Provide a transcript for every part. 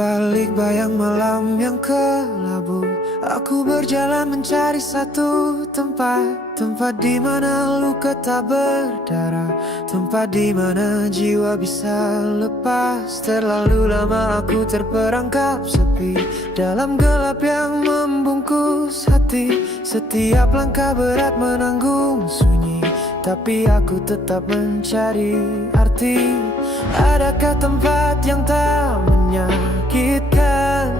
balik bayang malam yang kelabu, aku berjalan mencari satu tempat, tempat di mana luka tak berdarah, tempat di mana jiwa bisa lepas. Terlalu lama aku terperangkap sepi dalam gelap yang membungkus hati. Setiap langkah berat menanggung sunyi, tapi aku tetap mencari arti. Adakah tempat yang tak menyakitkan,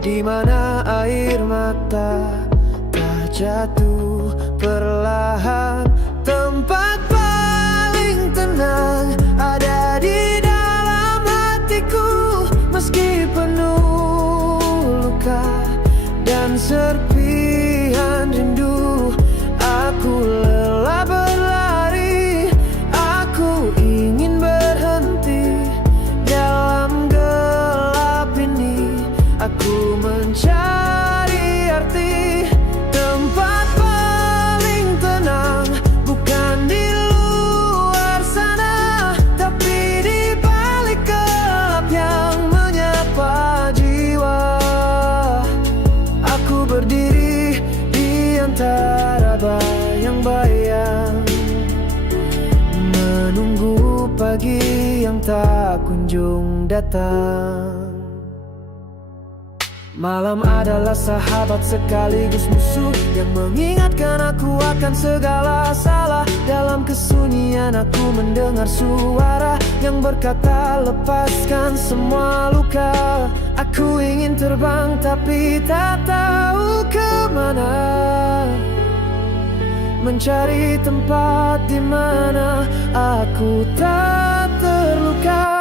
di mana air mata tak jatuh perlahan? Tempat paling tenang ada di dalam hatiku, meski penuh luka dan serpihan rindu. Aku lelah berlari, aku ingin berhenti dalam gelap ini. Aku mencari arti, tempat paling tenang bukan di luar sana, tapi di balik gelap yang menyapa jiwa. Aku berdiri di antara bayang-bayang, menunggu pagi yang tak kunjung datang. Malam adalah sahabat sekaligus musuh yang mengingatkan aku akan segala salah. Dalam kesunyian aku mendengar suara yang berkata lepaskan semua luka. Aku ingin terbang tapi tak tahu kemana, mencari tempat di mana aku tak terluka.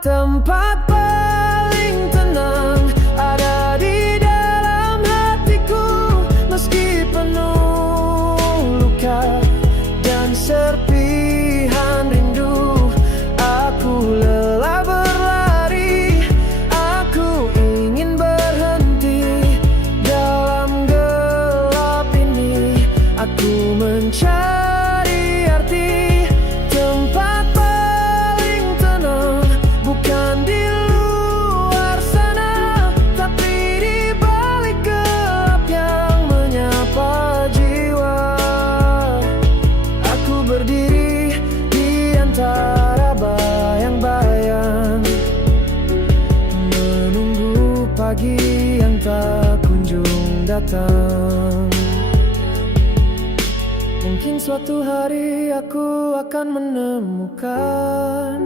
Tempat paling tenang ada di dalam hatiku, meski penuh luka dan serpihan rindu. Aku lelah berlari, aku ingin berhenti dalam gelap ini. Aku mencari arti, tempat paling tenang bukan di luar sana, tapi di balik gelap yang menyapa jiwa. Aku berdiri di antara bayang-bayang, menunggu pagi yang tak kunjung datang. Mungkin suatu hari aku akan menemukan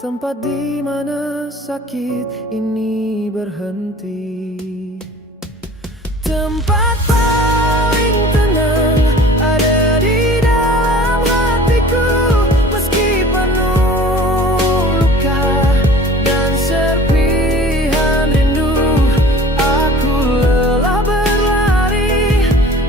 tempat di mana sakit ini berhenti. Tempat paling tenang ada di dalam hatiku, meski penuh luka dan serpihan rindu. Aku lelah berlari,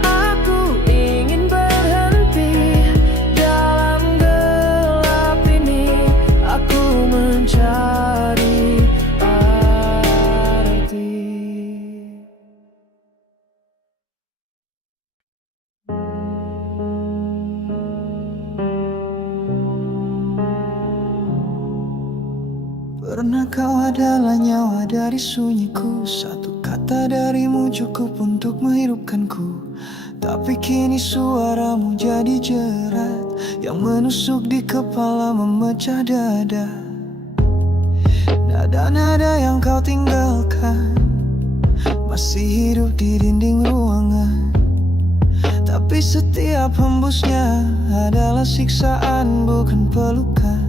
aku ingin berhenti dalam gelap ini. Aku mencari arti. Pernah kau adalah nyawa dari sunyiku, satu kata darimu cukup untuk menghidupkanku. Tapi kini suaramu jadi jerat yang menusuk di kepala, memecah dada. Nada-nada yang kau tinggalkan masih hidup di dinding ruangan, tapi setiap hembusnya adalah siksaan, bukan pelukan.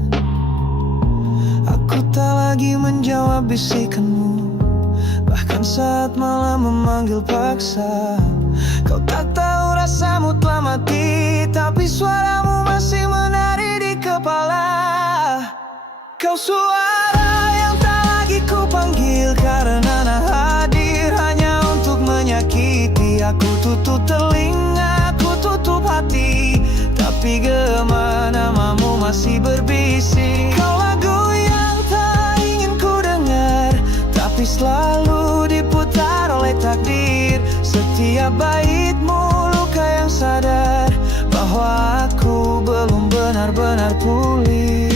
Aku tak lagi menjawab bisikanmu, bahkan saat malam memanggil paksa. Kau tak tahu rasamu telah mati, tapi suaramu masih menari di kepala. Kau suara yang tak lagi ku panggil karena nak hadir hanya untuk menyakiti. Aku tutup telinga, aku tutup hati, tapi gema namamu masih berbisik. Kau lagu yang tak ingin ku dengar, tapi selalu diputar oleh takdir. Setiap baitmu luka yang sadar bahwa bahwa aku belum benar-benar pulih.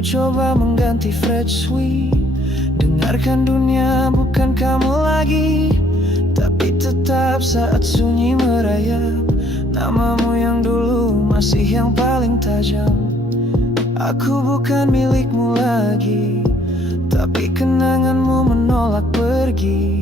Ku coba mengganti Fred Sweet. Dengarkan dunia bukan kamu lagi, tapi tetap saat sunyi merayap. Namamu yang dulu masih yang paling tajam. Aku bukan milikmu lagi, tapi kenanganmu menolak pergi.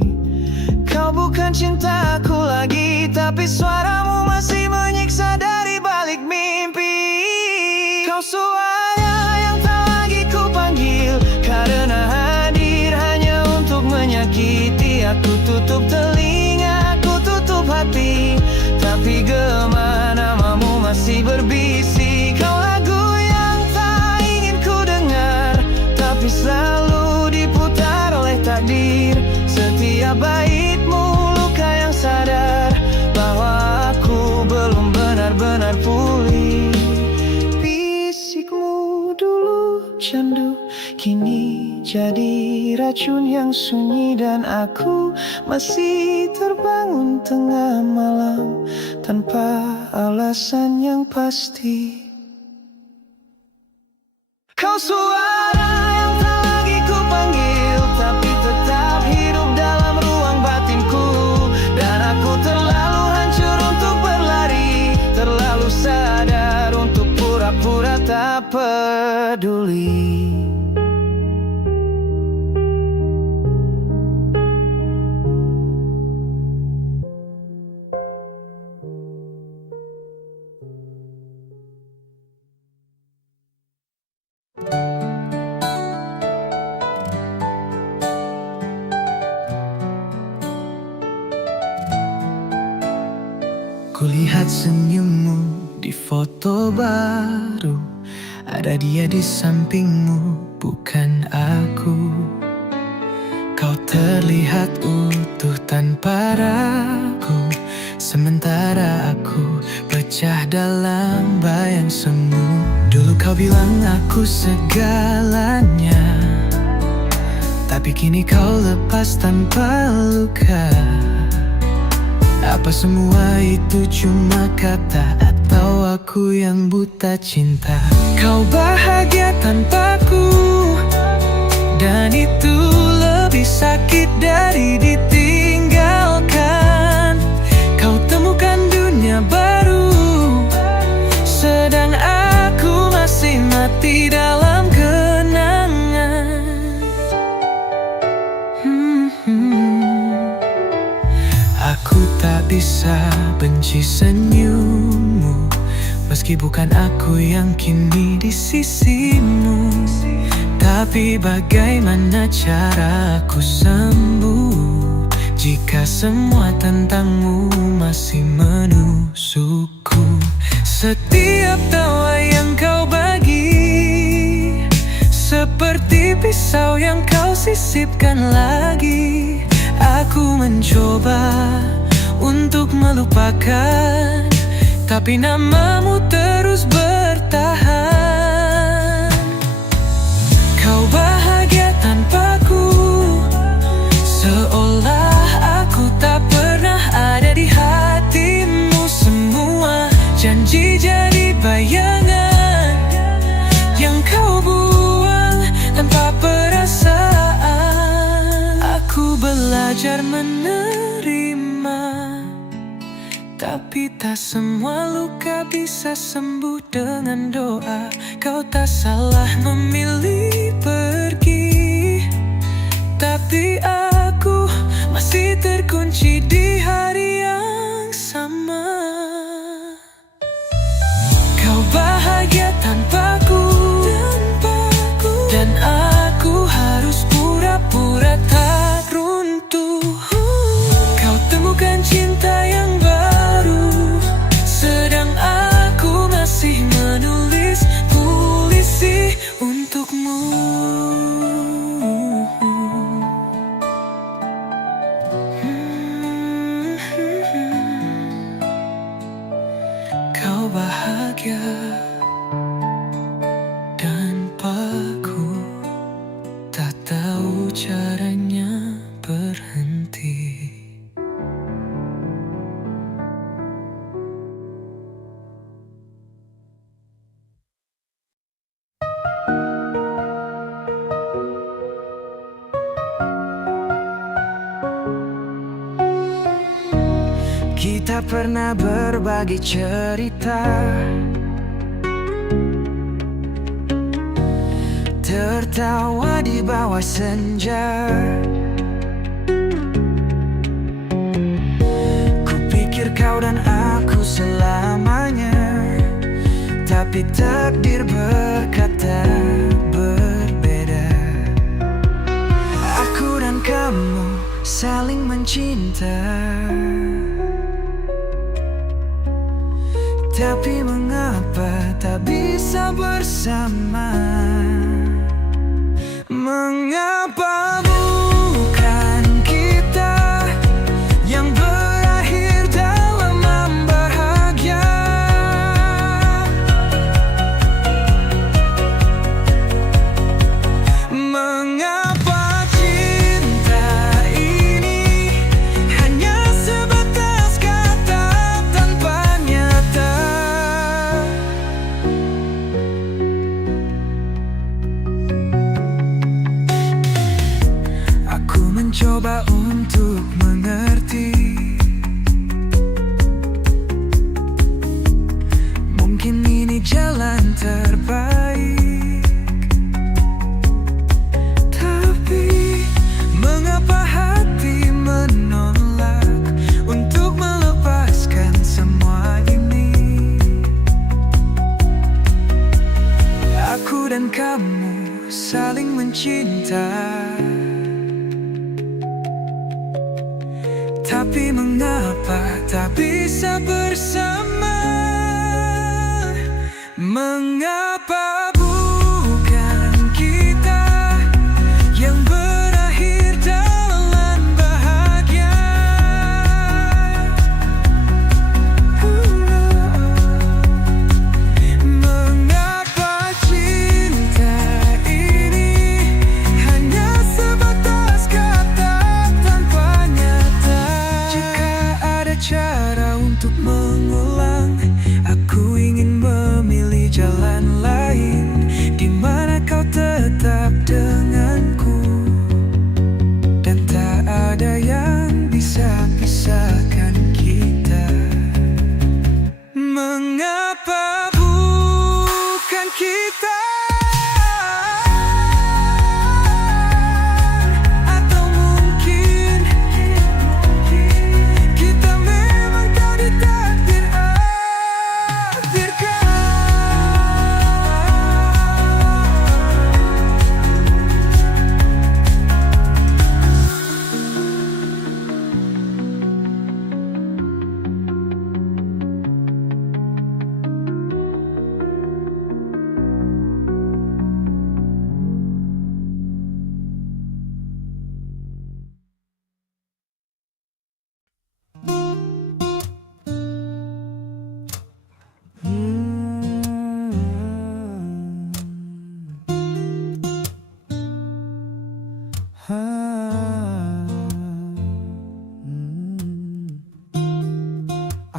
Kau bukan cintaku lagi, tapi suaramu masih menyiksa dari balik mimpi. Kau suara yang tak lagi ku panggil, karena hadir hanya untuk menyakiti. Aku tutup telinga, aku tutup hati, tapi gema namamu masih berbisik. Kau lagu yang tak ingin ku dengar, tapi selalu diputar oleh takdir. Setiap baitmu luka yang sadar bahwa aku belum benar-benar pulih. Bisikmu dulu candu, kini jadi racun yang sunyi. Dan aku masih terbangun tengah malam tanpa alasan yang pasti. Kau suara yang tak lagi ku panggil, tapi tetap hidup dalam ruang batinku. Dan aku terlalu hancur untuk berlari, terlalu sadar untuk pura-pura tak peduli. Kulihat senyummu di foto baru, ada dia di sampingmu, bukan aku. Kau terlihat utuh tanpa ragu, sementara aku pecah dalam bayang semu. Dulu kau bilang aku segalanya, tapi kini kau lepas tanpa luka. Apa semua itu cuma kata, atau aku yang buta cinta? Kau bahagia tanpaku, dan itu lebih sakit dari ditinggalkan. Kau temukan dunia baru, sedang aku masih mati dalam kenangan. Aku tak bisa benci senyummu, meski bukan aku yang kini di sisimu. Tapi bagaimana cara aku sembuh jika semua tentangmu masih menusukku? Setiap tawa yang kau bagi seperti pisau yang kau sisipkan lagi. Aku mencoba untuk melupakan, tapi namamu terus bertahan. Kau bahagia tanpaku, seolah aku tak pernah ada di hatimu. Semua janji jadi bayangan yang kau buang tanpa perasaan. Aku belajar menerima, tapi tak semua luka bisa sembuh dengan doa. Kau tak salah memilih pergi, tapi aku masih terkunci di hari yang sama. Kau bahagia tanpaku, dan aku harus pura-pura tak runtuh. Kau temukan cinta yang baru, sedang aku masih menulis puisi untukmu. Kau bahagia tanpaku, tak tahu caranya berhenti. Kita pernah berbagi cerita, tertawa di bawah senja. Kupikir kau dan aku selamanya, tapi takdir berkata berbeda. Aku dan kamu saling mencinta, tapi mengapa tak bisa bersama? Mengapa bukan kita yang berakhir dalam bahagia? Mengapa cinta ini hanya sebatas kata tanpa nyata? Aku mencoba untuk mengerti, mungkin ini jalan terbaik. Tapi mengapa hati menolak untuk melepaskan semua ini? Aku dan kamu saling mencinta, tapi mengapa tak bisa bersama? Mengapa bukan kita yang berakhir dalam bahagia? Mengapa cinta ini hanya sebatas kata tanpa nyata? Jika ada cara untuk mengulang, aku ingin memilih jalan lain, di mana kau tetap denganku, dan tak ada yang bisa pisahkan kita. Mengapa bukan kita? Atau mungkin kita memang kau ditakdirkan.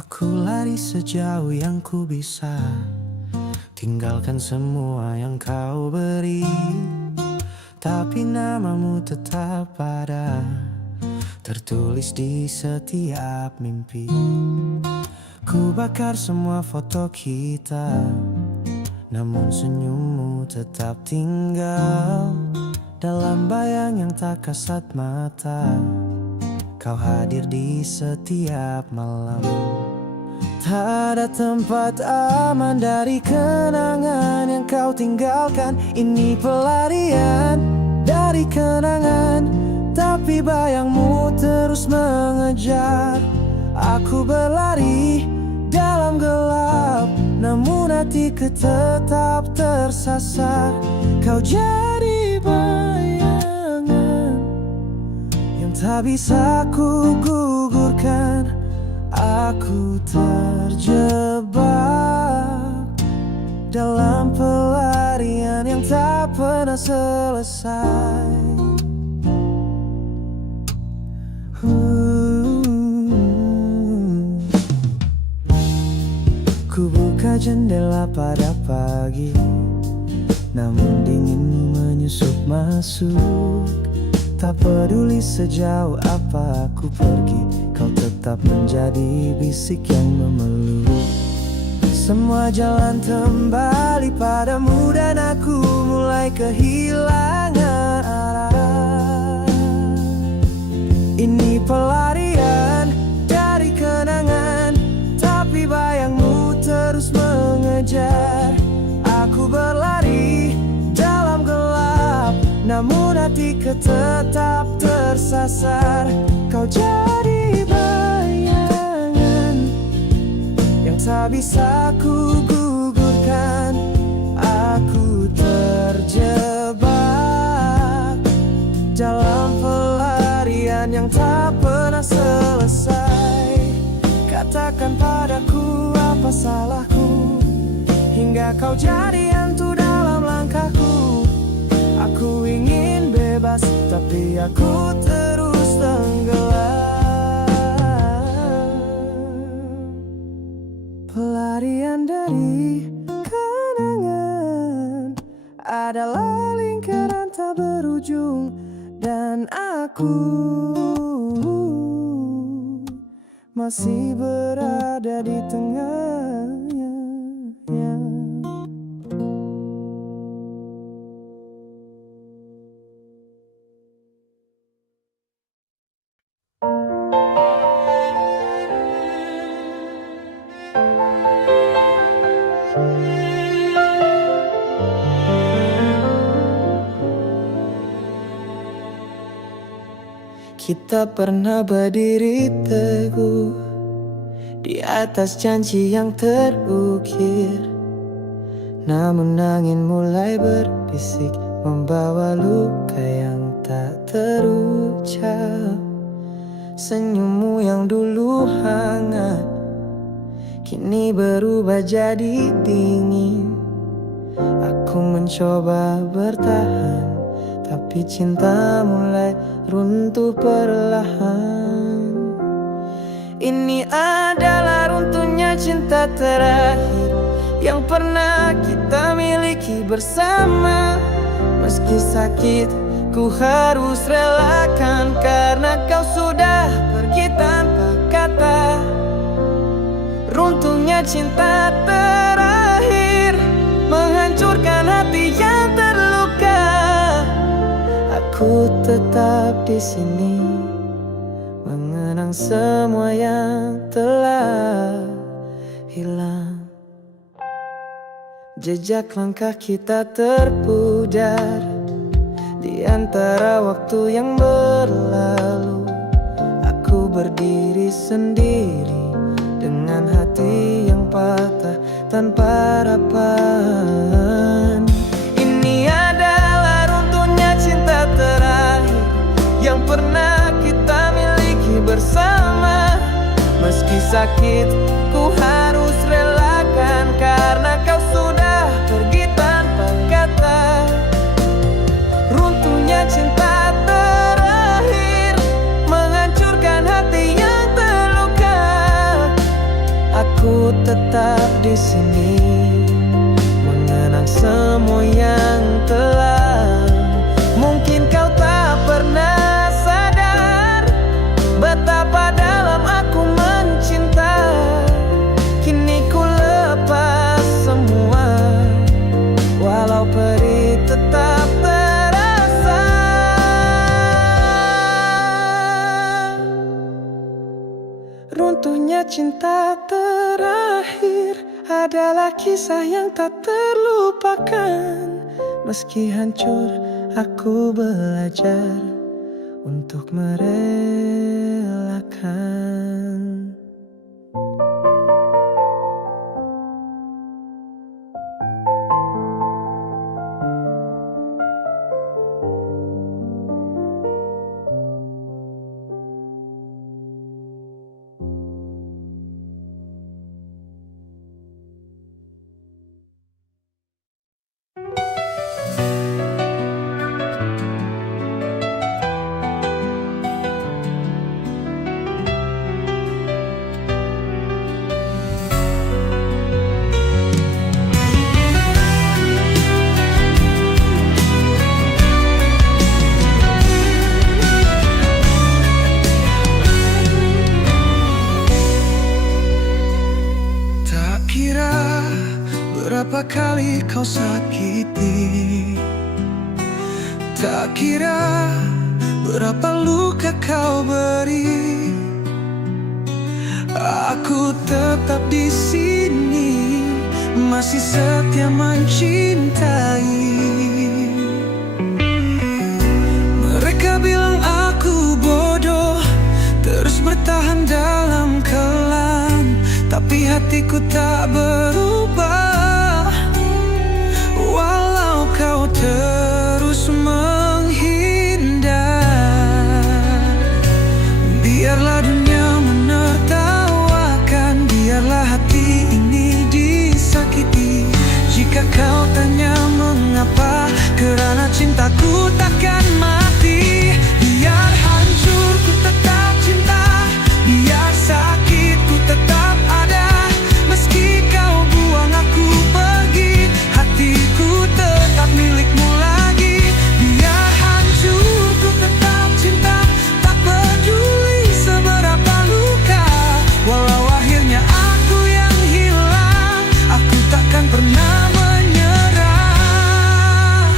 Aku lari sejauh yang ku bisa, tinggalkan semua yang kau beri, tapi namamu tetap ada, tertulis di setiap mimpi. Ku bakar semua foto kita, namun senyummu tetap tinggal dalam bayang yang tak kasat mata. Kau hadir di setiap malam. Tak ada tempat aman dari kenangan yang kau tinggalkan. Ini pelarian dari kenangan, tapi bayangmu terus mengejar. Aku berlari dalam gelap, namun hatiku tetap tersasar. Kau jadi bayangan yang tak bisa ku gugurkan. Aku terjebak dalam pelarian yang tak pernah selesai. Ku buka jendela pada pagi, namun dingin menyusup masuk. Tak peduli sejauh apa aku pergi, kau tetap tetap menjadi bisik yang memeluk. Semua jalan kembali padamu dan aku mulai kehilangan arah. Ini pelarian dari kenangan, tapi bayangmu terus mengejar. Aku berlari dalam gelap, namun hatiku tetap tersasar. Kau jadi bayangan yang tak bisa ku gugurkan. Aku terjebak dalam pelarian yang tak pernah selesai. Katakan padaku apa salahku, hingga kau jadi hantu dalam langkahku. Aku ingin bebas, tapi aku terus tenggelam. Pelarian dari kenangan adalah lingkaran tak berujung, dan aku masih berada di tengahnya. Kita pernah berdiri teguh di atas janji yang terukir, namun angin mulai berbisik, membawa luka yang tak terucap. Senyummu yang dulu hangat kini berubah jadi dingin. Aku mencoba bertahan, tapi cinta mulai runtuh perlahan. Ini adalah runtuhnya cinta terakhir yang pernah kita miliki bersama. Meski sakit, ku harus relakan karena kau sudah pergi tanpa kata. Runtuhnya cinta terakhir menghancurkan hati yang terluka. Aku tetap di sini mengenang semua yang telah hilang. Jejak langkah kita terpudar di antara waktu yang berlalu. Aku berdiri sendiri dengan hati yang patah tanpa harapan. Ini adalah runtuhnya cinta terakhir yang pernah kita miliki bersama. Meski sakit, ku harus relakan karena kau sudah pergi tanpa kata. Runtuhnya cinta terakhir menghancurkan hati yang terluka. Aku tetap di sini mengenang semua yang telah. Mungkin kau tak pernah sadar betapa dalam aku mencinta. Kini ku lepas semua, walau perih tetap terasa. Runtuhnya cinta terakhir adalah kisah yang tak terlupakan. Meski hancur, aku belajar untuk merelakan. berapa kali kau sakiti. Tak kira berapa luka kau beri, aku tetap di sini, masih setia mencintai. Mereka bilang aku bodoh, terus bertahan dalam kelam, tapi hatiku tak berubah. Walau kau terus menghindar, biarlah dunia menertawakan, biarlah hati ini disakiti. Jika kau tanya mengapa, karena cintaku takkan mati. Biar hancur ku tetap cinta, biar sakit ku tetap ada. Meski kau buang aku pergi, hatiku tetap milikmu lagi. Biar hancur ku tetap cinta, tak peduli seberapa luka. Walau akhirnya aku yang hilang, aku takkan pernah menyerah.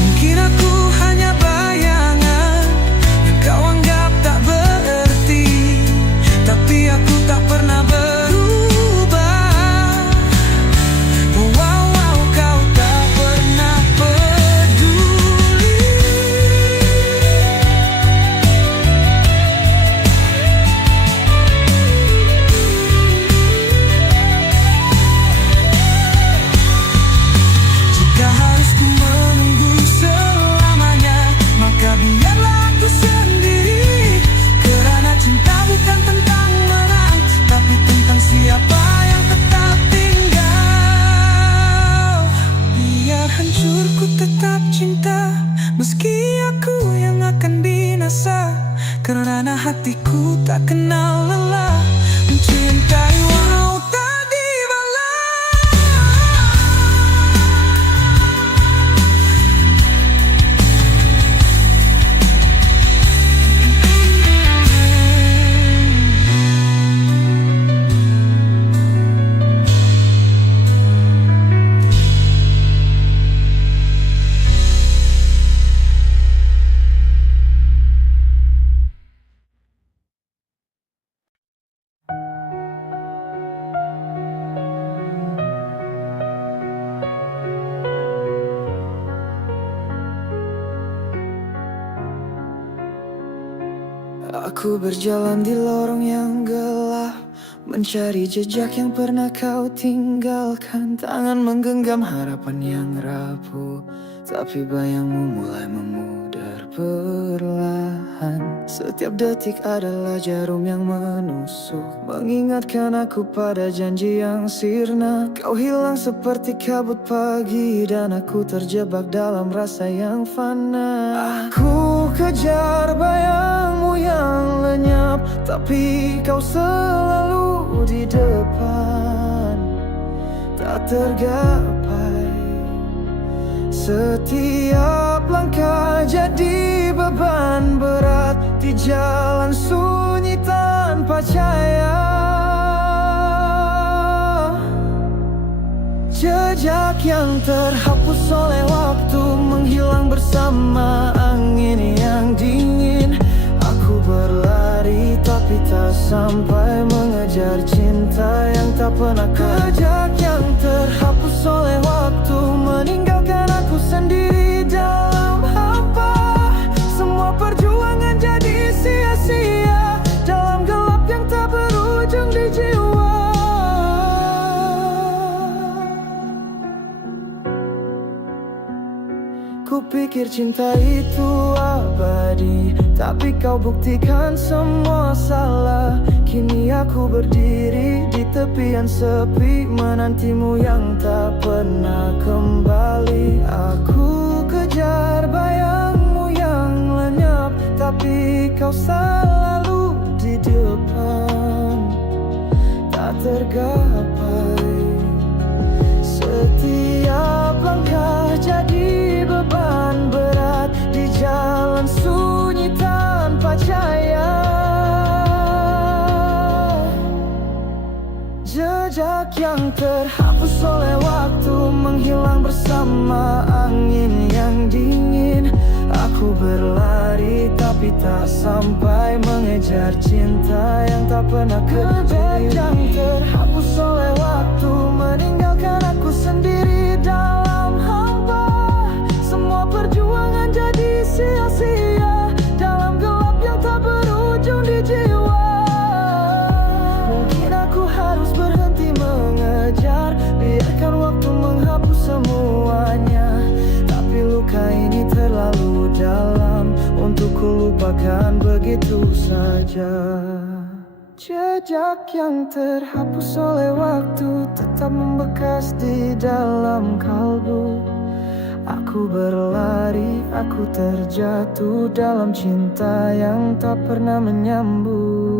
Mungkin aku hanya bayangan yang kau anggap tak berarti, tapi aku tak pernah berubah. Wow, kau tak pernah peduli. Jika harus ku menunggu selamanya, maka biarlah aku sendiri. Karena cinta bukan tentang menang, tapi tentang siapa yang tetap tinggal. Biar hancur ku tetap cinta, meski aku yang akan binasa. Karena hatiku tak kenal lelah, mencintai walau tak dibalas. Aku berjalan di lorong yang gelap, mencari jejak yang pernah kau tinggalkan. Tangan menggenggam harapan yang rapuh, tapi bayangmu mulai memudar perlahan. Setiap detik adalah jarum yang menusuk, mengingatkan aku pada janji yang sirna. Kau hilang seperti kabut pagi, dan aku terjebak dalam rasa yang fana. Aku kejar bayangmu yang lenyap, tapi kau selalu di depan, tak tergapai. Setiap langkah jadi beban berat di jalan sunyi tanpa cahaya. Jejak yang terhapus oleh waktu menghilang bersama angin yang dingin. Aku berlari tapi tak sampai mengejar cinta yang tak pernah. Jejak yang terhapus oleh waktu meninggalkan aku sendiri dalam hampa. Semua perjuangan jadi sia-sia dalam gelap yang tak berujung di jiwa. Kupikir cinta itu abadi, tapi kau buktikan semua salah. Kini aku berdiri di tepian sepi, menantimu yang tak pernah kembali. Aku kejar bayangmu yang lenyap, tapi kau selalu di depan, tak tergapai. Setiap langkah jadi beban berat di jalan sunyi tanpa cahaya. bersama angin yang dingin. Aku berlari tapi tak sampai, mengejar cinta yang tak pernah kejadian. Yang terhapus oleh waktu, meninggalkan aku sendiri dalam hampa. Semua perjuangan jadi sia-sia dalam gelap yang tak berujung di jiwa. Mungkin aku harus berhenti mengejar, biarkan waktu menghapus semuanya. Tapi luka ini terlalu dalam untuk ku lupakan begitu saja. Jejak yang terhapus oleh waktu tetap membekas di dalam kalbu. Aku berlari, aku terjatuh dalam cinta yang tak pernah menyambung.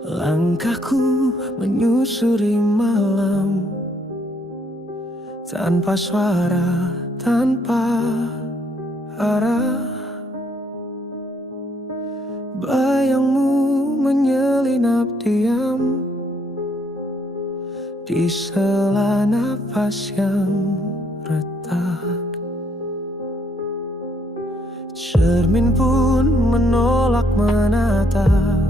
Langkahku menyusuri malam, tanpa suara, tanpa arah. Bayangmu menyelinap diam di sela nafas yang retak. Cermin pun menolak menatap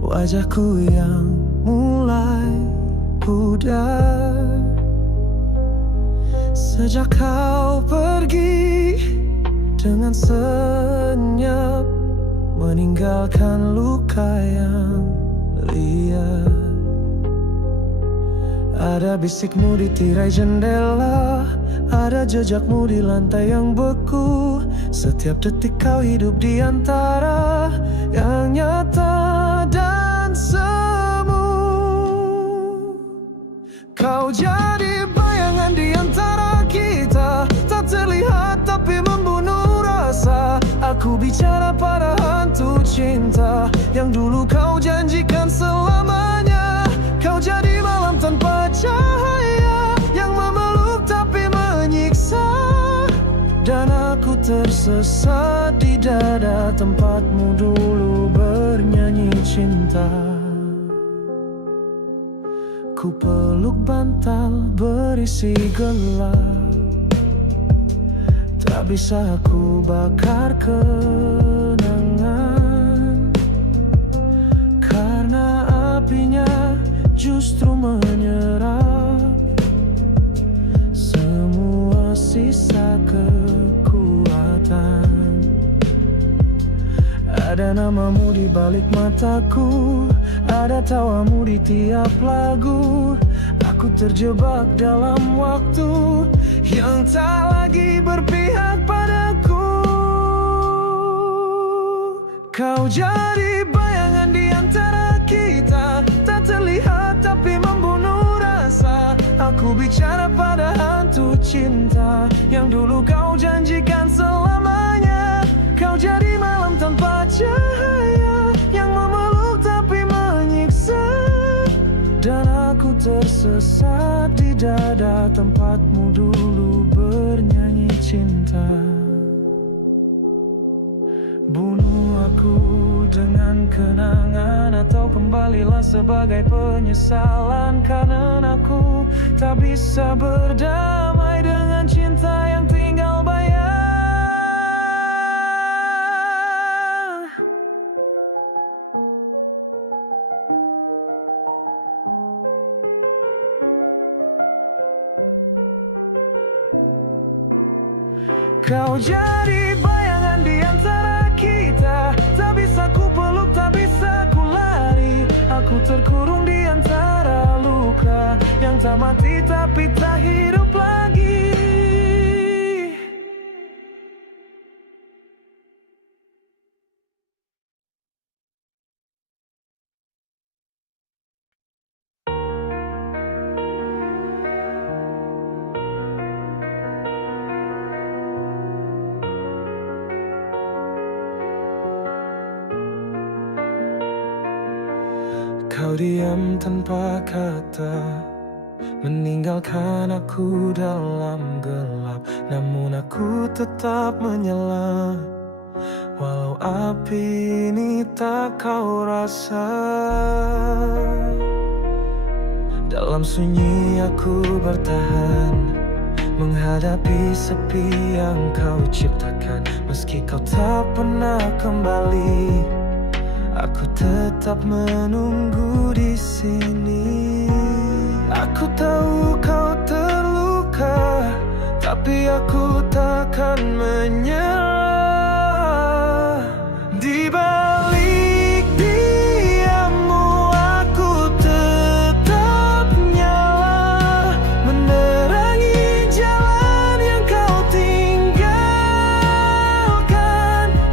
wajahku yang mulai pudar. Sejak kau pergi dengan senyap, meninggalkan luka yang liat. Ada bisikmu di tirai jendela, ada jejakmu di lantai yang beku. Setiap detik kau hidup di antara yang nyata dan semu. Kau jadi bayangan di antara kita, tak terlihat tapi membunuh rasa. Aku bicara pada hantu cinta yang dulu kau janjikan selamanya. Kau jadi malam tanpa cahaya yang memeluk tapi menyiksa. Dan aku tersesat di dada tempatmu dulu bernyanyi cinta. Ku peluk bantal berisi gelap, tak bisa ku bakar kenangan, karena apinya justru menyerap semua sisa kekuatan. Ada namamu di balik mataku, ada tawamu di tiap lagu. Aku terjebak dalam waktu yang tak lagi berpihak padaku. Kau jadi bayangan di antara kita, tak terlihat tapi membunuh rasa. Aku bicara pada hantu cinta yang dulu kau janjikan selamanya. Kau jadi malam tanpa cahaya yang memeluk tapi menyiksa. Dan aku tersesat di dada tempatmu dulu bernyanyi cinta. Bunuh aku dengan kenangan, atau kembalilah sebagai penyesalan, karena aku tak bisa berdamai dengan cinta yang tinggal bayang. Kau jadi bayangan di antara kita, tak bisa ku peluk, tak bisa ku lari. Aku terkurung di antara luka yang tak mati tapi tak hidup lagi. Kau diam tanpa kata, meninggalkan aku dalam gelap. Namun aku tetap menyala, walau api ini tak kau rasa. Dalam sunyi aku bertahan, menghadapi sepi yang kau ciptakan. Meski kau tak pernah kembali, aku tetap menunggu di sini. Aku tahu kau terluka, tapi aku takkan menyerah. Di balik diammu aku tetap nyala, menerangi jalan yang kau tinggalkan.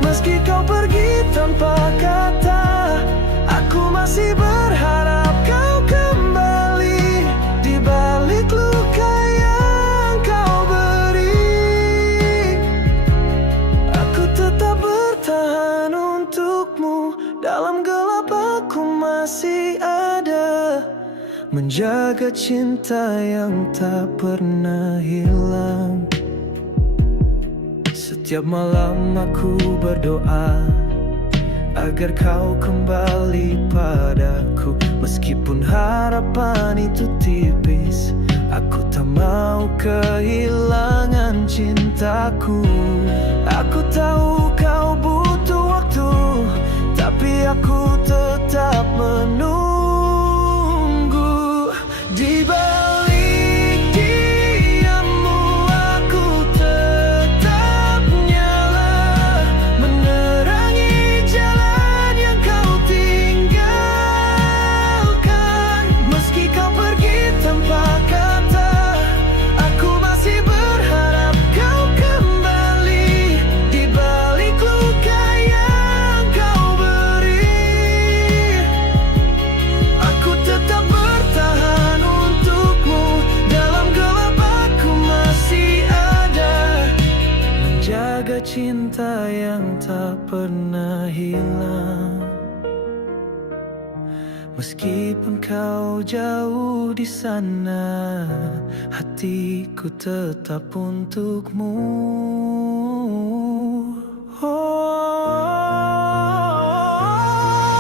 Meski kau pergi tanpa kata, aku masih berharap kau kembali. Di balik luka yang kau beri, aku tetap bertahan untukmu. Dalam gelap aku masih ada, menjaga cinta yang tak pernah hilang. Setiap malam aku berdoa agar kau kembali padaku. Meskipun harapan itu tipis, aku tak mau kehilangan cintaku. Aku tahu kau butuh waktu, tapi aku tetap menunggu. Di balik diammu aku tetap nyala, menerangi jalan yang kau tinggalkan. Meski kau pergi tanpa kata, aku masih berharap kau kembali. Di balik luka yang kau beri, aku tetap bertahan untukmu. Dalam gelap aku masih ada, menjaga cinta yang tak pernah hilang. Meskipun kau jauh di sana, hatiku tetap untukmu.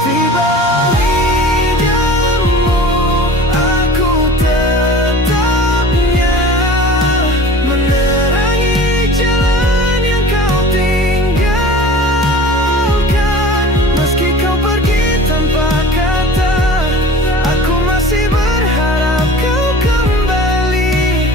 Di balik diammu aku tetap nyala, menerangi jalan yang kau tinggalkan. Meski kau pergi tanpa kata, aku masih berharap kau kembali.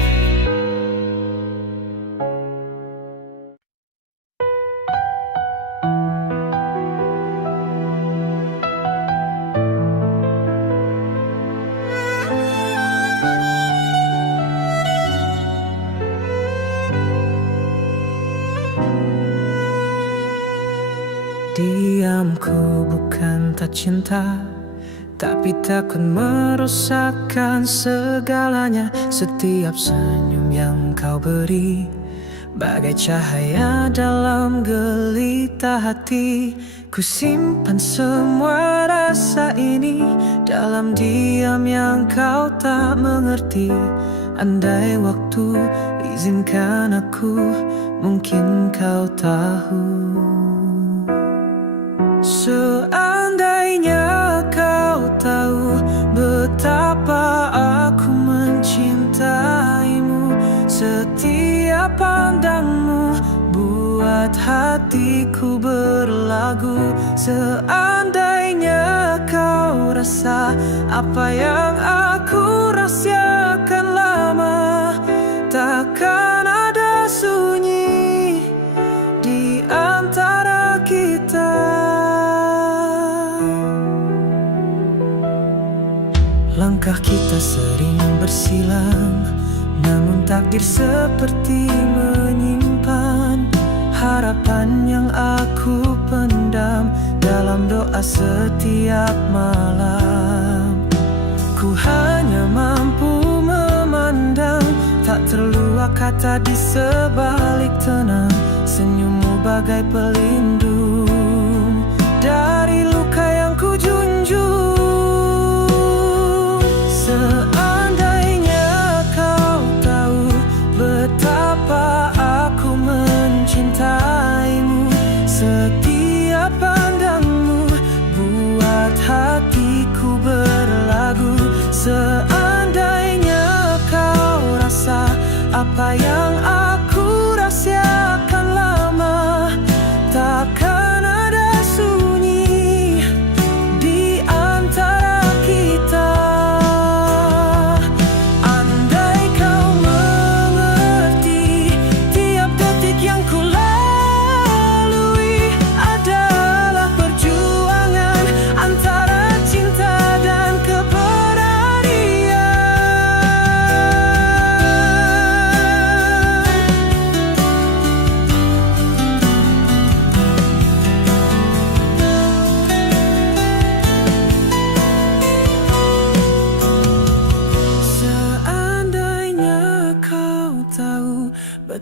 Diamku bukan tak cinta, tapi takut merusakkan segalanya. Setiap senyum yang kau beri, bagai cahaya dalam gelita hati. Ku simpan semua rasa ini dalam diam yang kau tak mengerti. Andai waktu izinkan aku, mungkin kau tahu. Seandainya kau tahu betapa aku mencintaimu, setiap pandangmu buat hatiku berlagu. Seandainya kau rasa apa yang aku rahasiakan lama, takkan ada sunyi di antara kita. Langkah kita sering bersilang, namun takdir seperti menyimpan harapan yang aku pendam dalam doa setiap malam. Ku hanya mampu memandang, tak terluak kata di sebalik tenang. Senyummu bagai pelindung dari luka yang ku junjung. Seandainya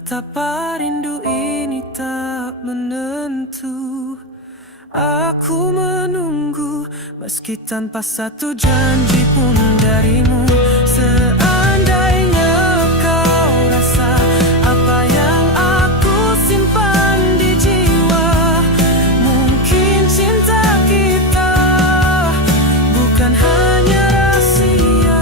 Betapa rindu ini tak menentu. Aku menunggu meski tanpa satu janji pun darimu. Seandainya kau rasa apa yang aku simpan di jiwa, mungkin cinta kita bukan hanya rahasia.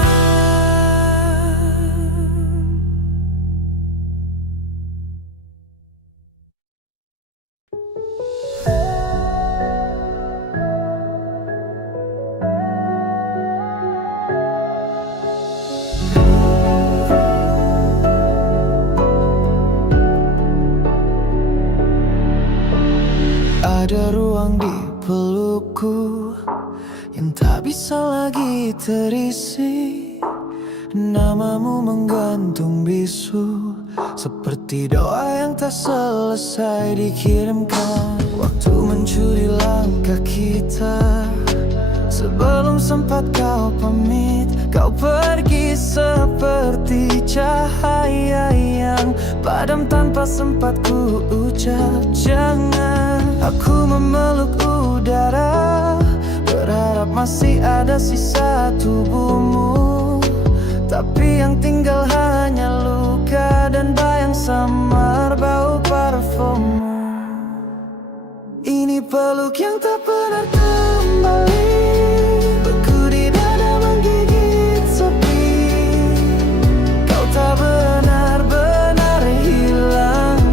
Ada ruang di pelukku yang tak bisa lagi terisi. Namamu menggantung bisu, seperti doa yang tak selesai dikirimkan. Waktu mencuri langkah kita, sebelum sempat kau pamit. Kau pergi seperti cahaya yang padam tanpa sempat ku ucap jangan. Aku memeluk udara, berharap masih ada sisa tubuhmu, tapi yang tinggal hanya luka dan bayang samar bau parfummu. Ini peluk yang tak pernah kembali, beku di dada menggigit sepi. Kau tak benar-benar hilang,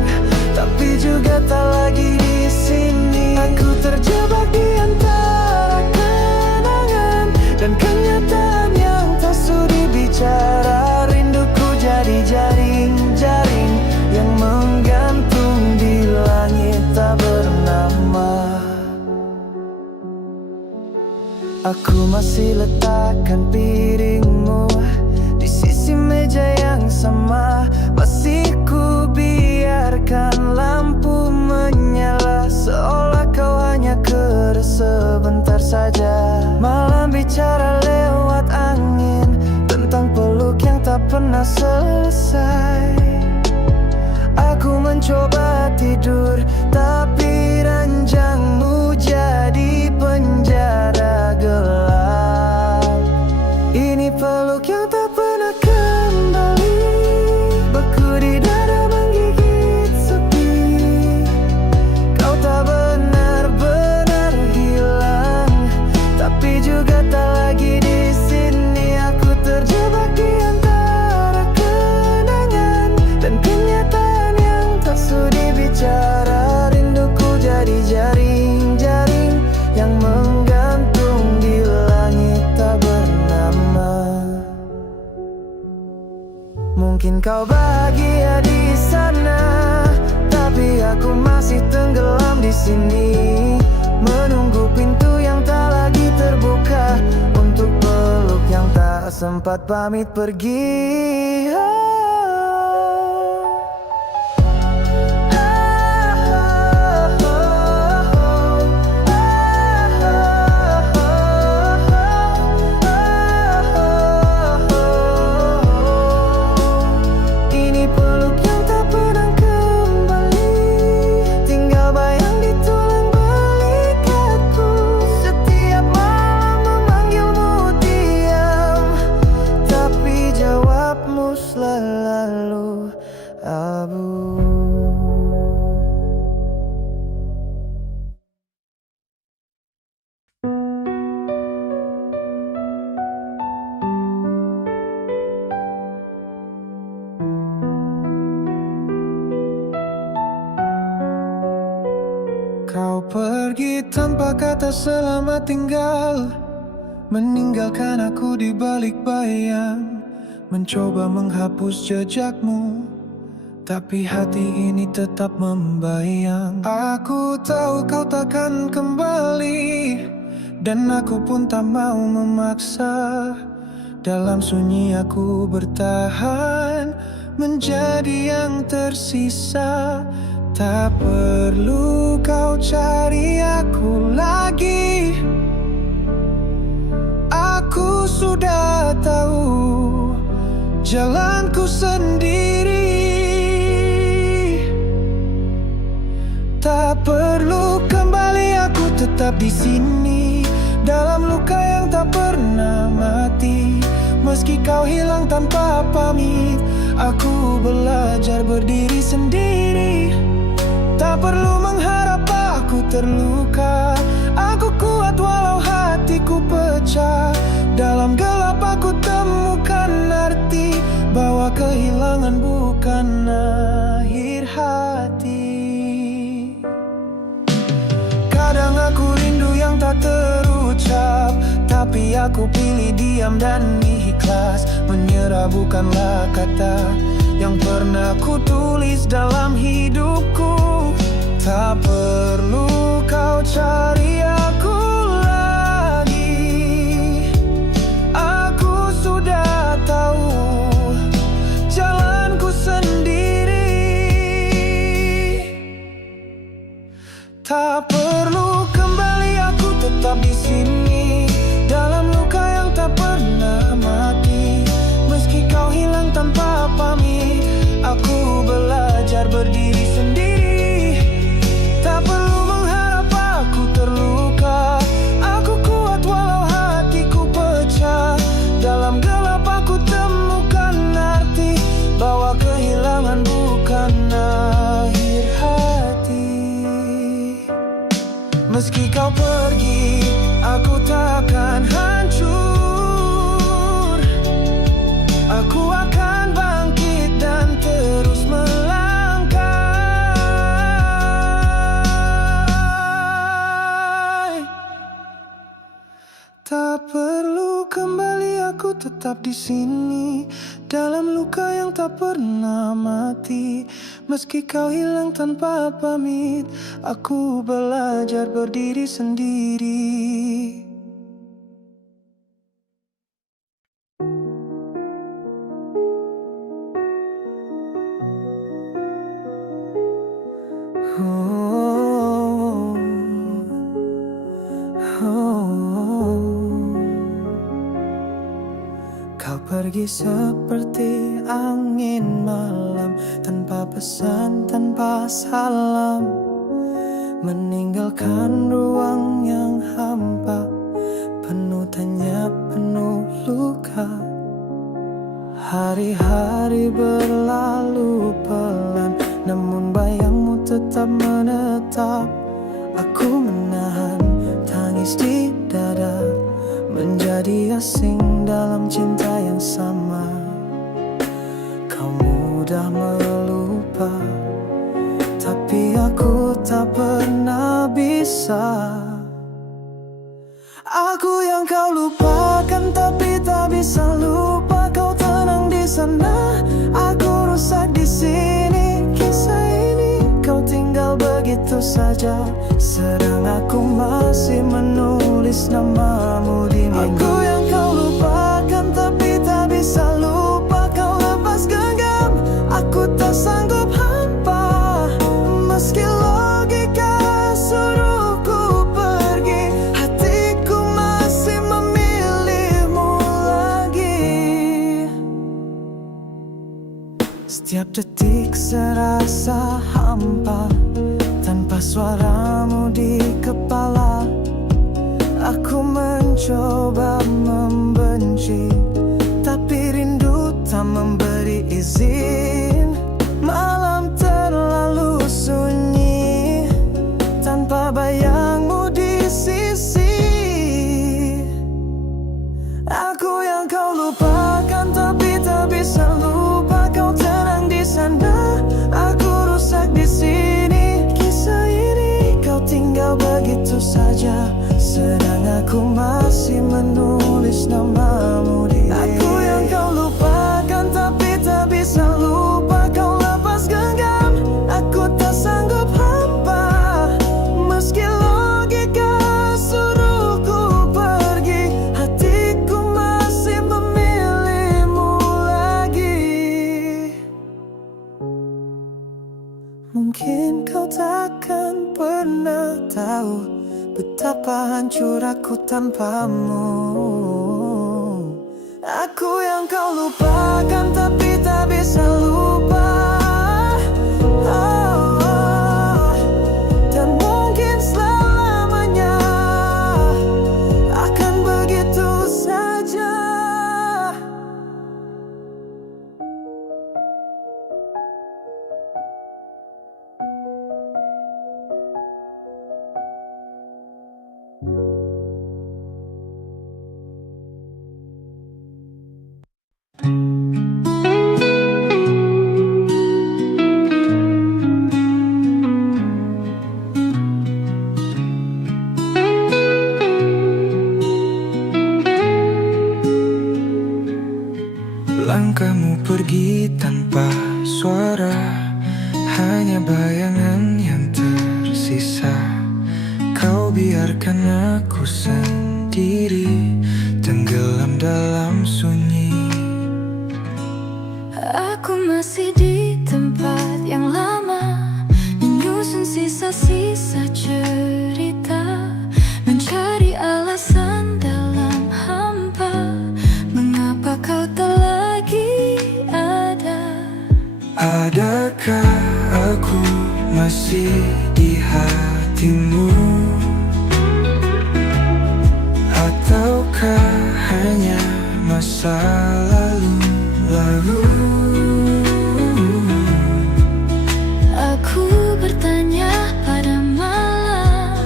tapi juga tak lagi di sini. Aku terjebak di antara kenangan dan kenyataan yang tak sudi bicara. Rinduku jadi jaring-jaring yang menggantung di langit tak bernama. Aku masih letakkan piringmu di sisi meja yang sama. Masih ku biarkan lampu menyala, seolah kau hanya keres sebentar saja. Malam bicara lewat angin tentang peluk yang tak pernah selesai. Aku mencoba tidur, tapi ranjangmu jadi penjara gelap. Ini peluk yang tak pernah kembali, beku di dada menggigit sepi. Kau tak benar-benar hilang, tapi juga tak lagi di sini. Aku terjebak di antara kenangan dan kenyataan yang tak sudi bicara. Rinduku jadi jaring-jaring yang menggantung di langit tak bernama. Mungkin kau bahagia di sana, tapi aku masih tenggelam di sini, menunggu pintu yang tak lagi terbuka untuk peluk yang tak sempat pamit pergi. Selalu abu. Kau pergi tanpa kata selamat tinggal, meninggalkan aku di balik bayang. Mencoba menghapus jejakmu, tapi hati ini tetap membayang. Aku tahu kau takkan kembali, dan aku pun tak mau memaksa. Dalam sunyi aku bertahan, menjadi yang tersisa. Tak perlu kau cari aku lagi, aku sudah tahu jalanku sendiri. tetap di sini, dalam luka yang tak pernah mati. Meski kau hilang tanpa pamit, aku belajar berdiri sendiri. Tak perlu mengharap aku terluka, aku kuat walau hatiku pecah. Dalam gelap aku temukan arti, bahwa kehilangan bukan akhir hati. Kadang aku rindu yang tak terucap, tapi aku pilih diam dan ikhlas. Menyerah bukanlah kata yang pernah ku tulis dalam hidupku. Tak perlu kau cari aku lagi, aku sudah tahu jalanku sendiri. Tak perlu kembali, aku tetap di sini, dalam luka yang tak pernah mati. Meski kau hilang tanpa pamit, aku belajar berdiri sendiri. Tak perlu mengharap aku terluka, aku kuat walau hatiku pecah. Dalam gelap aku temukan arti, bahwa kehilangan bukan akhir hati. Meski kau pergi, aku takkan hancur. Aku akan bangkit dan terus melangkah. Tak perlu kembali, aku tetap di sini, dalam luka yang tak pernah mati. Meski kau hilang tanpa pamit, aku belajar berdiri sendiri. Kau pergi seperti angin malam, tanpa pesan, tanpa salam, meninggalkan ruang yang hampa, penuh tanya, penuh luka. Hari-hari berlalu pelan, namun bayangmu tetap menetap. Aku menahan tangis di dada, menjadi asing dalam cinta yang sama. Kau mudah melupa, tapi aku tak pernah bisa. Aku yang kau lupakan, tapi tak bisa lupa. Kau tenang di sana, aku rusak di sini. Kisah ini kau tinggal begitu saja, sedang aku masih menulis namamu di mimpi. Aku yang kau lupakan, tapi tak bisa lupa. Kau lepas genggam, aku tak sanggup hampa. Meski logika suruhku pergi, hatiku masih memilihmu lagi. Setiap detik serasa hampa, tanpa suaramu di kepala. Aku mencoba membenci, tapi rindu tak memberi izin. Malam terlalu sunyi, tanpa bayangmu di sisi. Aku yang kau lupakan, tapi tak bisa lupa. Kau tenang di sana, aku rusak di sini. Kisah ini kau tinggal begitu saja, sedang aku masih menulis namamu di. Aku yang kau lupakan, tapi tak bisa lupa. Kau lepas genggam, aku tak sanggup hampa. Meski logika suruhku pergi, hatiku masih memilihmu lagi. Mungkin kau takkan pernah tahu betapa hancur aku tanpamu. Aku yang kau lupakan, tapi tak bisa lupa. Dan mungkin selamanya sendiri, tenggelam dalam sunyi. Aku masih di tempat yang lama, menyusun sisa-sisa cerita, mencari alasan dalam hampa. Mengapa kau tak lagi ada? Adakah aku masih di hatimu? Ataukah hanya masa lalu? Aku bertanya pada malam,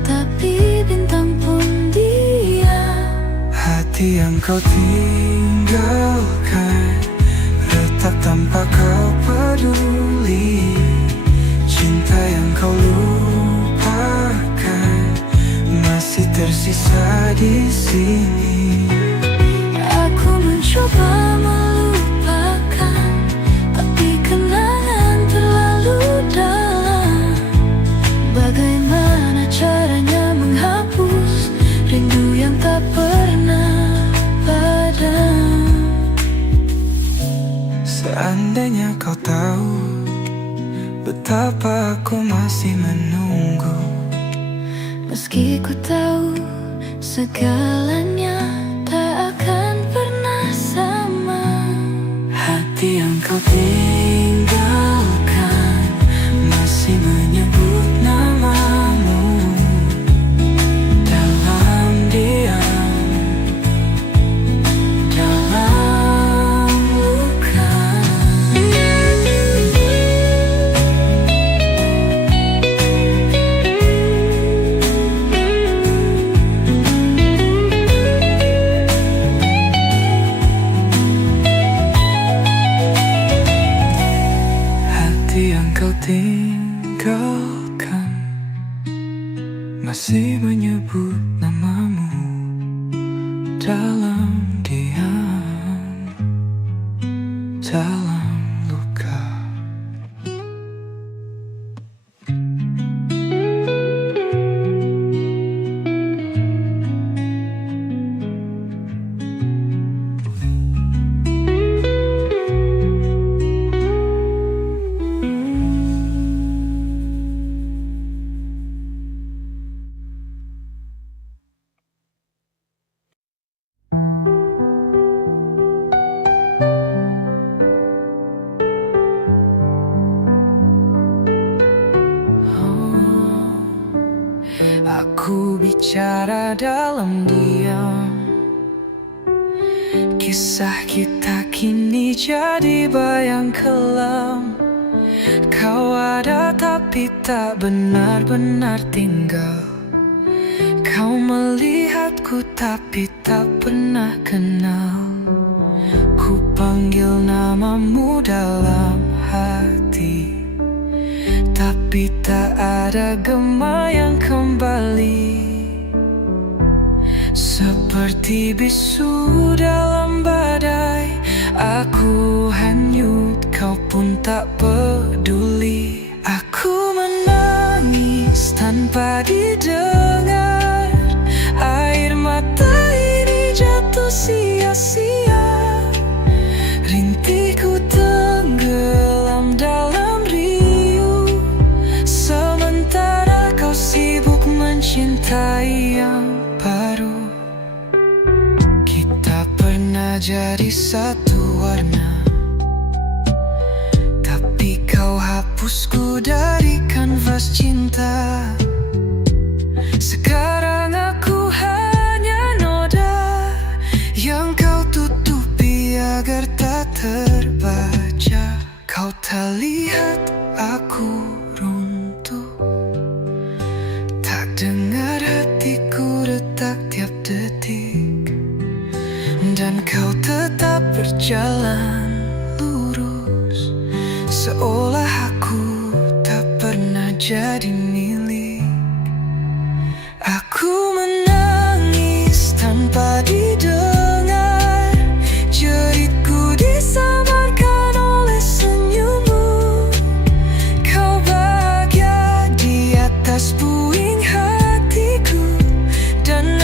tapi bintang pun diam. Hati yang kau tinggalkan retak tanpa kau peduli. Cinta yang kau lupakan masih tersisa di sini. Aku mencoba melupakan, tapi kenangan terlalu dalam. Bagaimana caranya menghapus rindu yang tak pernah padam? Seandainya kau tahu betapa aku masih menunggu. Meski ku tahu segalanya tak akan pernah sama. Hati yang kau tinggalkan masih menyebut namamu dalam diam, dalam luka. Hati yang kau tinggalkan masih menyebut namamu dalam diam, dalam luka. Aku bicara dalam diam, kisah kita kini jadi bayang kelam. Kau ada tapi tak benar-benar tinggal. Kau melihatku tapi tak pernah kenal. Ku panggil namamu dalam hati, tapi tak ada gema yang kembali. Seperti bisu dalam badai, aku hanyut, kau pun tak peduli. Aku menangis tanpa didengar, air mata ini jatuh sia-sia. Rintiku tenggelam dalam riuh, sementara kau sibuk mencintai yang baru. Kita pernah jadi satu warna, tapi kau hapusku dari kanvas cinta. Sekarang aku hanya noda yang kau tutupi agar tak terbaca. Kau tak lihat aku runtuh, tak dengar hatiku retak tiap detik, dan kau tetap berjalan lurus, seolah aku tak pernah jadi milik. Aku menangis tanpa didengar, jeritku disamarkan oleh senyummu. Kau bahagia di atas puing hatiku, dan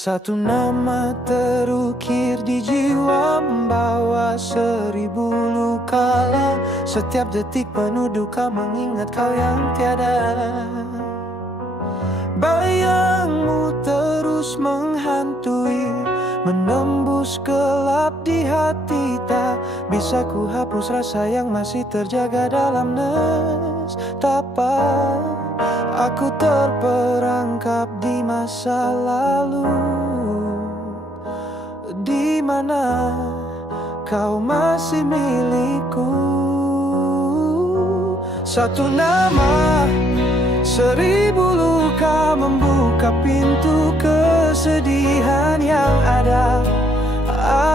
Satu nama terukir di jiwa, membawa 1000 luka. Setiap detik penuh duka, mengingat kau yang tiada. Bayangmu terus menghantui, menembus gelap di hati. Tak bisa ku hapus rasa yang masih terjaga dalam nestapa. Aku terperangkap di masa lalu, di mana kau masih milikku. Satu nama, 1000 luka, membuka pintu kesedihan yang ada.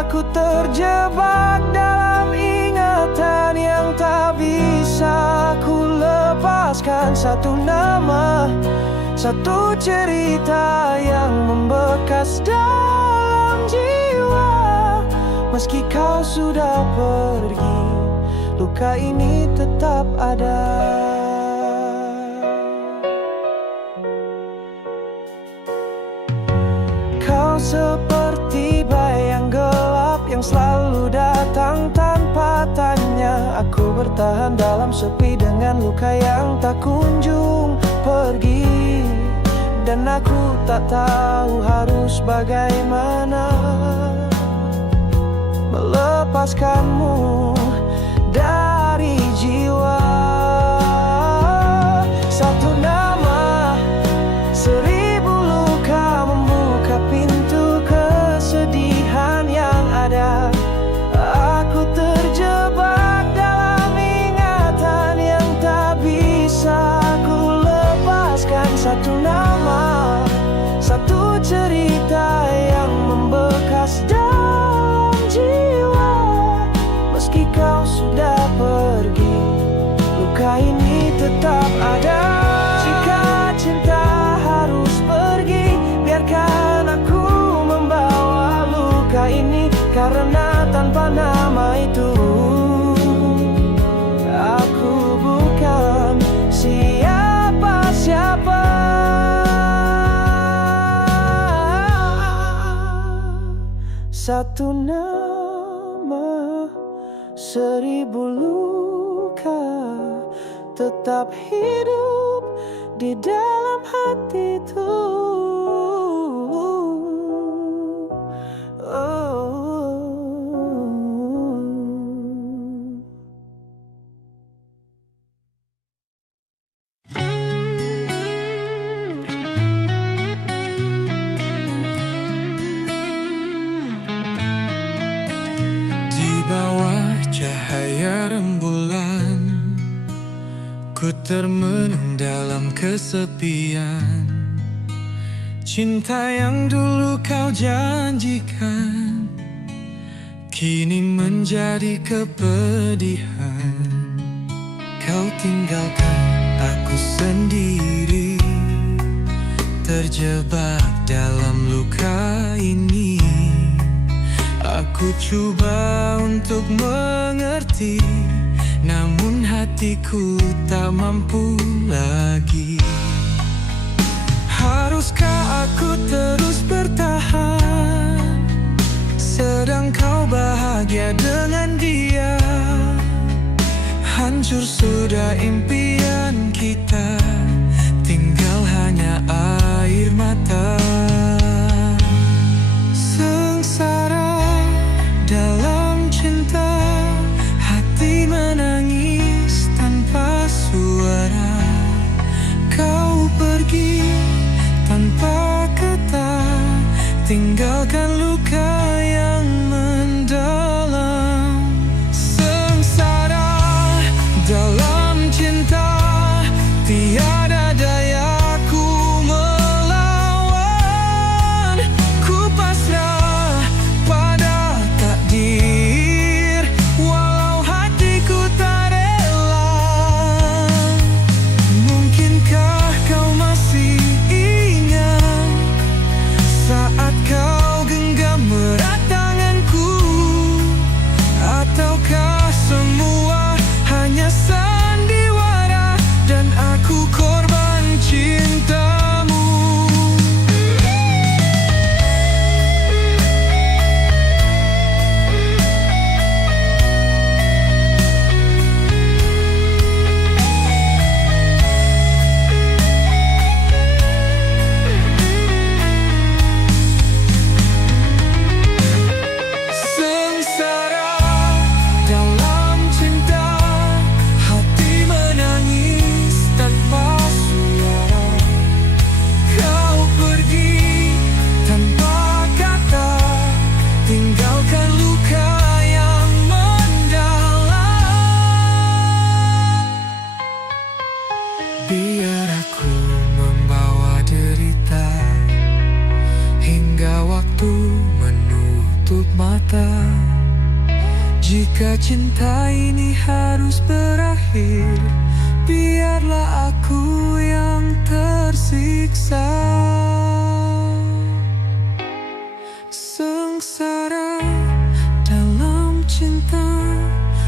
Aku terjebak dalam ingatan yang tak bisa ku lepaskan. Satu nama, satu cerita yang membekas dalam jiwa. Meski kau sudah pergi, luka ini tetap ada. Kau seperti bayang gelap yang selalu datang tanpa tanya. Aku bertahan dalam sepi dengan luka yang tak kunjung pergi. Dan aku tak tahu harus bagaimana melepaskanmu dari jiwa. Satu nama, 1000 luka, membuka pintu kesedihan yang ada. Aku terjebak dalam ingatan yang tak bisa ku lepaskan. Satu nama, satu cerita yang membekas dalam jiwa. Meski kau sudah pergi, luka ini tetap ada. Jika cinta harus pergi, biarkan aku membawa luka ini. Karena tanpa nama itu, aku bukan siapa-siapa. Satu nama, 1000 luka, tetap hidup di dalam hatiku. Di bawah cahaya rembulan, ku termenung dalam kesepian. Cinta yang dulu kau janjikan, kini menjadi kepedihan. Kau tinggalkan aku sendiri, terjebak dalam luka ini. Aku coba untuk mengerti, namun hatiku tak mampu lagi. Haruskah aku terus bertahan, sedang kau bahagia dengan dia? Hancur sudah impian kita, tinggal hanya air mata. Sengsara dalam cinta, hati menangis tanpa suara. Kau pergi tanpa kata, tinggalkan luka yang mendalam. Sengsara dalam cinta, tiada cinta ini harus berakhir. Biarlah aku yang tersiksa. Sengsara dalam cinta,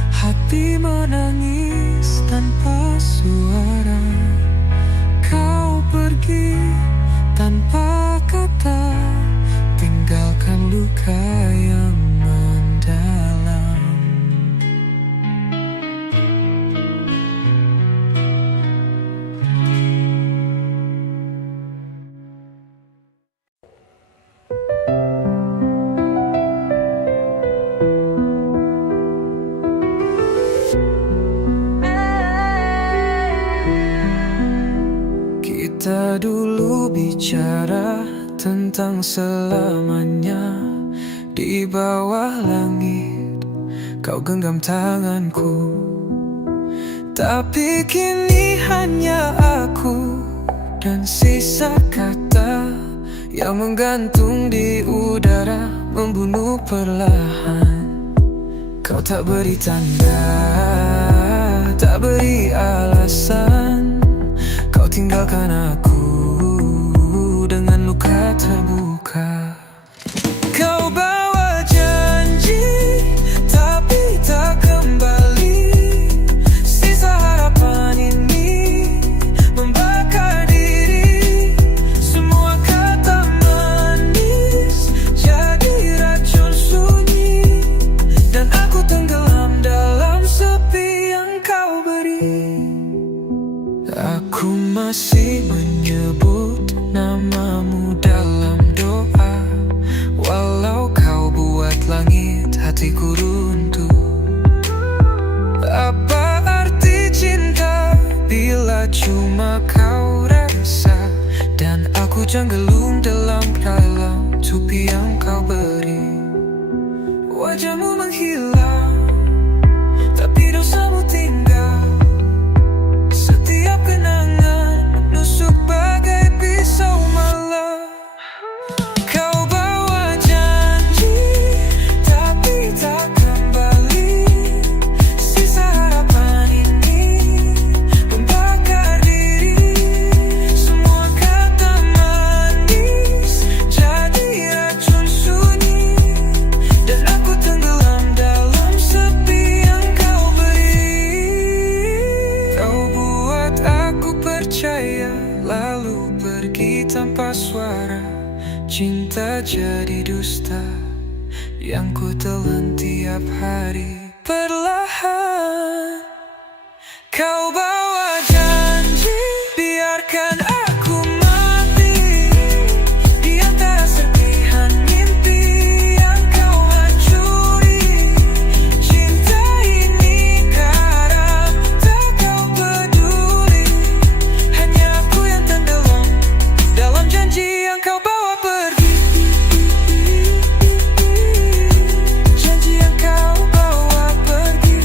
hati menangis tanpa suara. Kau pergi tanpa kata, tinggalkan luka yang mendalam. Kita dulu bicara tentang selamanya di bawah langit. Kau genggam tanganku, tapi kini hanya aku dan sisa kata yang menggantung di udara, membunuh perlahan. Kau tak beri tanda, tak beri alasan. Kau tinggalkan aku dengan luka terbuka. Kau bawa janji, tapi tak kembali. Sisa harapan ini membakar diri. Semua kata manis jadi racun sunyi, dan aku tenggelam dalam sepi yang kau beri. Aku masih menyebut namamu dalam doa, walau kau buat langit hatiku runtuh. Apa arti cinta bila cuma kau rasa, dan aku janggelung dalam dalam tupi yang kau beri. Wajahmu menghilang, tapi dosamu tinggal. Setiap kenangan menusuk bagai pisau malam. Kau bawa janji, tapi tak kembali. Sisa harapan ini membakar diri. Semua kata manis jadi racun sunyi, dan aku tenggelam dalam sepi yang kau beri. Kau buat aku percaya, lalu pergi tanpa suara. Cinta jadi dusta yang ku telan tiap hari. Perlahan kau bawa janji, biarkan aku mati di antara serpihan mimpi yang kau hancuri. Cinta ini karam, tak kau peduli. Hanya aku yang tenggelam dalam janji yang kau bawa pergi. Janji yang kau bawa pergi.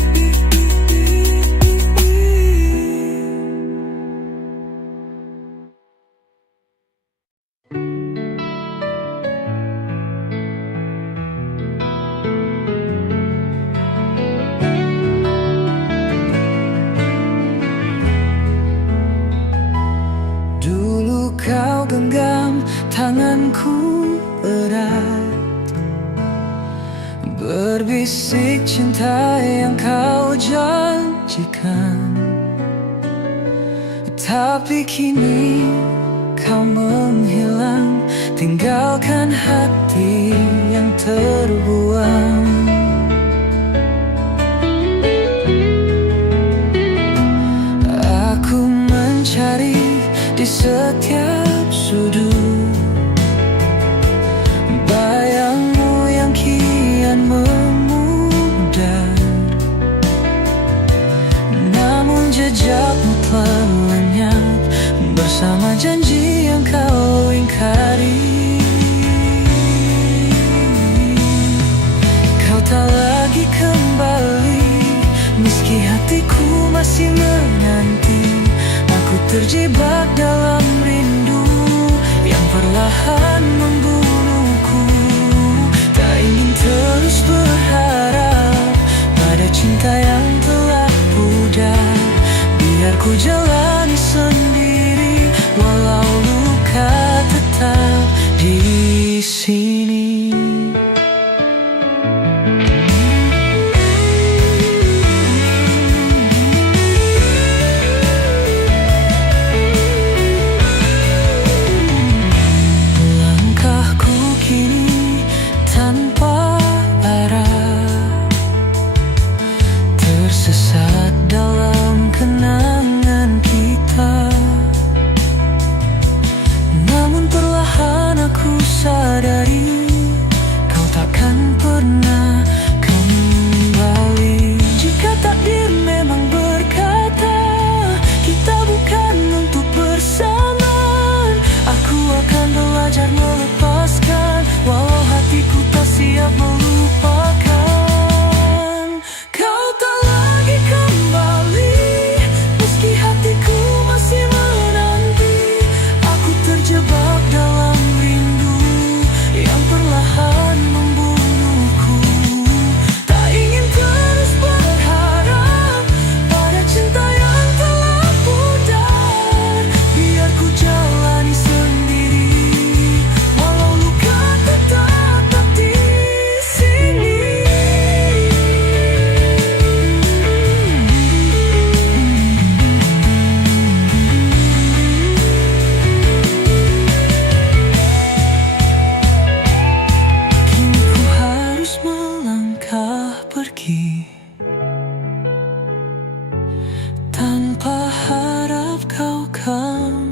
Dulu kau genggam tanganku erat, berbisik cinta yang kau janjikan. Tapi kini kau menghilang, tinggalkan hati yang terbuang. Aku mencari di setiap sudut bayangmu yang kian memudar, namun jejakmu telah lenyap bersama janji yang kau ingkari. Kau tak lagi kembali, meski hatiku masih menanti. Aku terjebak dalam rindu yang perlahan membunuhku. Tak ingin terus berharap pada cinta ku jalani sendiri, walau luka tetap di sini. Langkahku kini tanpa arah, tersesat dalam kenangan kita. Namun perlahan aku sadari, kau takkan pernah kembali. Jika takdir memang berkata kita bukan untuk bersama, aku akan belajar melepaskan, walau hatiku tak siap melupakan. Kau tak lagi kembali, meski hatiku masih menanti. Aku terjebak dalam rindu yang perlahan membunuhku. Tak ingin terus berharap pada cinta yang telah pudar. Biar ku jalani sendiri, walau luka tetap di sini. Kini ku harus melangkah pergi tanpa harap kau kembali.